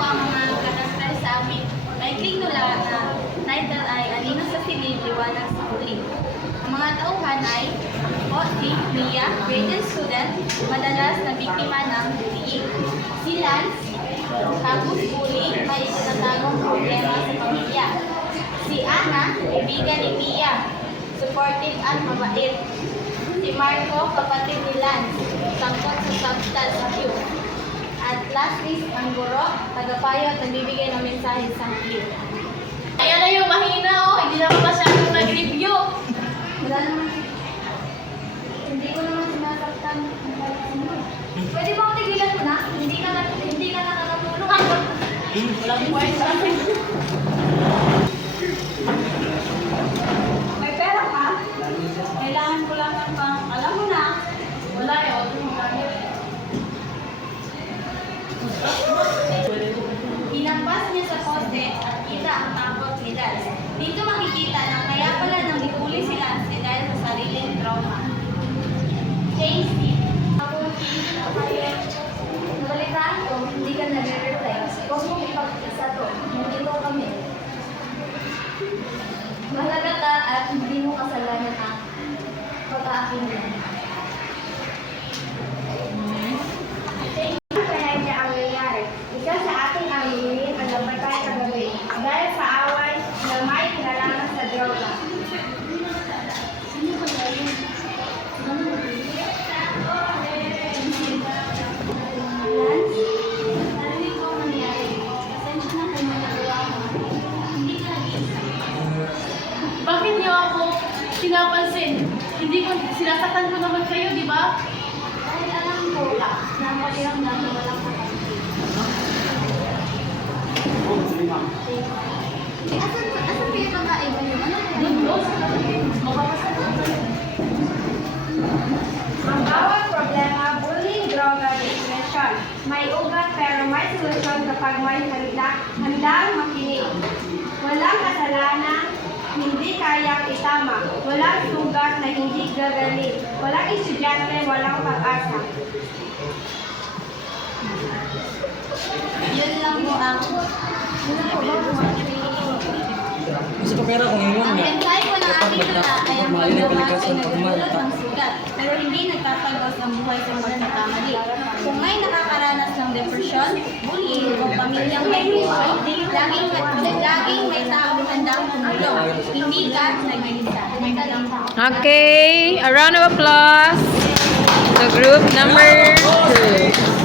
po ang mga karakter sa aming maikling nula na title ay Anino sa Silid, Liwanag sa Huli. Ang mga tauhan ay po si Mia, grade student, madalas na biktima ng bullying. Si Lance, tapos bully, may itinatagong problema sa pamilya. Si Ana, kaibigan ni Mia, supportive at mabait. Si Marco, kapatid ni Lance, sangkot sa substance abuse. At lastly, ang guro, tagapayo at nagbibigay ng mensahe sa huli. Ayan na yung mahina oh, hindi naman masyadong nag-review. Wala naman. Hindi ko naman sinasaktan. Pwede bang tigilan mo na? Hindi ka nakakatulong. Walang point sa akin. May pera ka? Kailangan ko lang ng pang, alam mo na. Wala eh, auto mo kami. Hinampas niya sa poste at kita ang takot ni Lance. Dito makikita na kaya pala nang dipuli si Lance dahil sa sariling trauma. Chasey. Nabalitaan ko, hindi ka nagre-reply. Huwag mong ipag-isa to. Hindi ko kami. Mahalaga ka at hindi mo kasalanan ang pag-aaking mo. Kaya niya ang nangyari. Isa sa ating aminin ang namatay kagabi dahil sa away na may kinalaman sa droga. Narinig ko ang nangyari. Pasensya na kung may nagawa ko. Hindi ka nag-iisa. Bakit niyo ako pinapansin? Hindi ko, sinasaktan ko naman kayo, di ba? Dahil alam ko na pakiramdam na walang kakampi. Asan kayo pagkain mo? Ano Doon, doon, sa kapatid. Makapasalan ko. Ang bawat problema, bullying, droga, depression. May ugat pero may solusyon kapag may handang makinig. Walang kasalanan, hindi kayang itama. Walang sugat na hindi gagaling. Walang estudyante, walang pag-asa. Yun lang po ang Gusto ko pera kung iwan ang niya. mensahe ko ng aking tula ay ang pagbabago ay nagdulot ng sugat, pero hindi nagtatagos ang buhay sa mga nagkamali. Kung may nakakaranas ng depresyon, bullying o pamilyang may buhay, laging may taong handang tumulong. Hindi ka nag-iisa. Okay, a round of applause to group number 2.